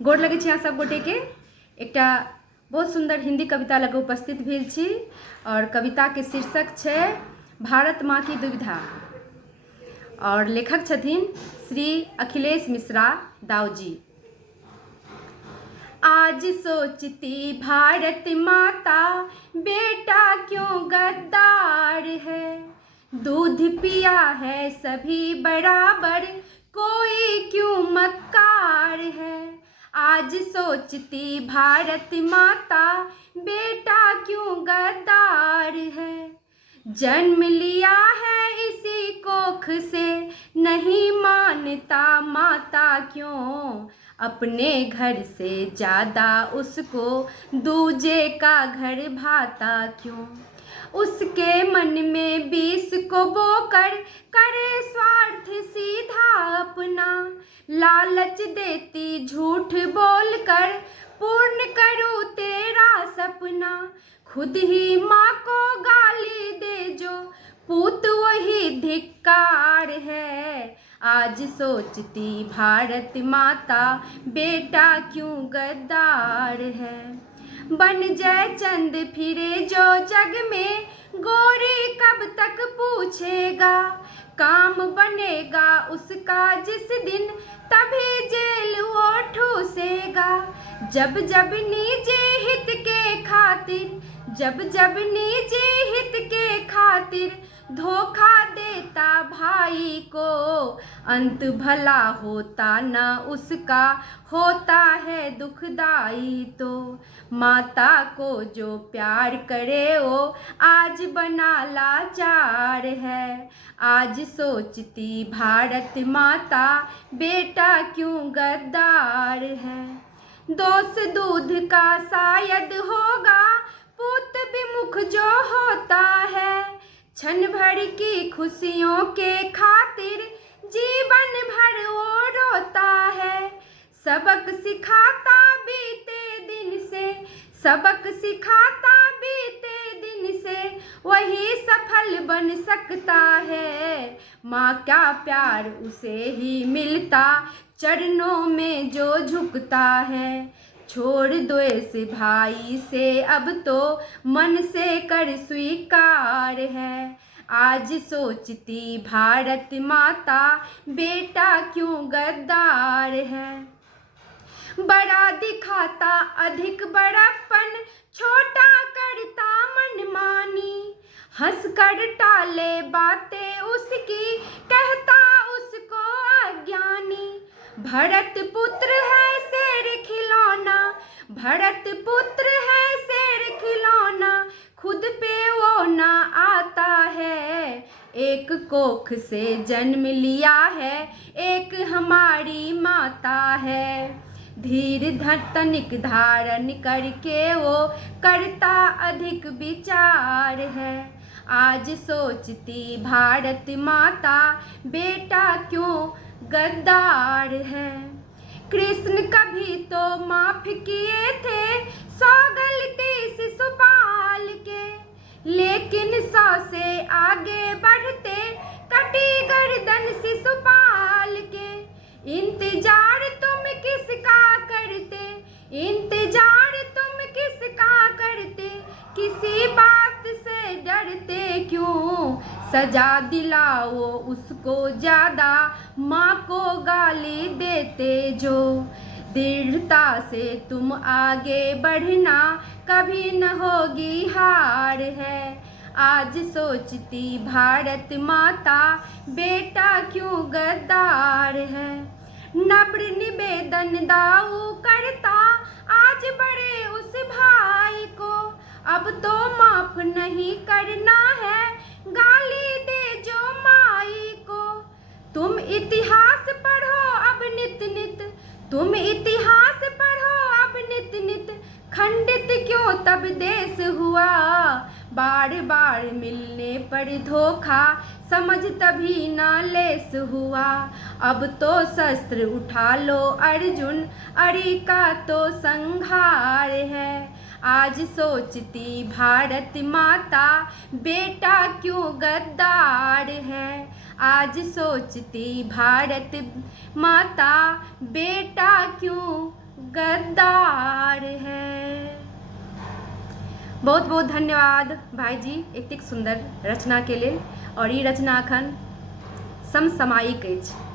गोड़ लगे छी अहाँ सब गोटे के। एकटा बहुत सुंदर हिंदी कविता लगे उपस्थित भेल छी और कविता के शीर्षक छे भारत माँ की दुविधा और लेखक छथिन श्री अखिलेश मिश्रा दाऊ जी। आज सोचती भारत माता बेटा क्यों गद्दार है, दूध पिया है सभी बराबर कोई क्यों मक्कार है। आज सोचती भारत माता बेटा क्यों गद्दार है, जन्म लिया है इसी कोख से नहीं मानता माता क्यों, अपने घर से ज्यादा उसको दूजे का घर भाता क्यों। उसके मन में बीस को बोकर करे स्वार्थ सीधा अपना, लालच देती झूठ बोलकर पूर्ण करूं तेरा सपना। खुद ही माँ को गाली दे जो पूत वही धिक्कार है, आज सोचती भारत माता बेटा क्यों गद्दार है। बन जयचंद फिरे जो जग में गोरी कब तक पूछेगा, काम बनेगा उसका जिस दिन तभी जेल वो ठूसेगा। जब जब निजी हित के खातिर, जब जब निजी हित के खातिर धोखा देता भाई को, अंत भला होता न उसका होता है दुखदाई। तो माता को जो प्यार करे वो आज बना लाचार है, आज सोचती भारत माता बेटा क्यों गद्दार है। दोष दूध का शायद होगा पूत विमुख जो होता है, क्षण भर की खुशियों के खातिर जीवन भर वो रोता है। सबक सिखाता बीते दिन से, सबक सिखाता बीते दिन से वही सफल बन सकता है। माँ का प्यार उसे ही मिलता चरणों में जो झुकता है। छोड़ दो इस भाई से अब तो मन से कर स्वीकार है, आज सोचती भारत माता बेटा क्यों गद्दार है। बड़ा दिखाता अधिक बड़प्पन छोटा करता मनमानी, हंस कर टाले बातें उसकी कहता उसको अज्ञानी। भरत पुत्र है शेर खिलौना, भरत पुत्र है शेर खिलौना, खुद पे वो ना आता है। एक कोख से जन्म लिया है एक हमारी माता है, धीर तनिक धारण करके वो करता अधिक विचार है। आज सोचती भारत माता बेटा क्यों गद्दार है। कृष्ण कभी तो माफ किए थे 100 गलती शिशुपाल के, लेकिन 100 से आगे बढ़ते कटी गर्दन शिशुपाल के। इंतजार तुम किसका करते, इंतजार तुम किसका करते, किसी बात से डरते क्यों। सजा दिलाओ उसको ज्यादा माँ को गाली देते जो, दृढ़ता से तुम आगे बढ़ना कभी न होगी हार है। आज सोचती भारत माता बेटा क्यों गद्दार है। नम्र निवेदन दाऊ करता आज बड़े उस भाई को, अब तो माफ नहीं करना है गाली दे जो माई को। तुम इतिहास पढ़ो अब नित नित, तुम इतिहास पढ़ो अब नित नित, खंडित क्यों तब देश हुआ। बार बार मिलने पर धोखा समझ तभी ना लेस हुआ। अब तो शस्त्र उठा लो अर्जुन अरि का तो संहार है। आज सोचती भारत माता बेटा क्यों गद्दार है। आज सोचती भारत माता बेटा क्यों गद्दार है। बहुत बहुत धन्यवाद भाईजी एतेक सुंदर रचना के लेल। और ई रचना अखन समसामयिक अछि।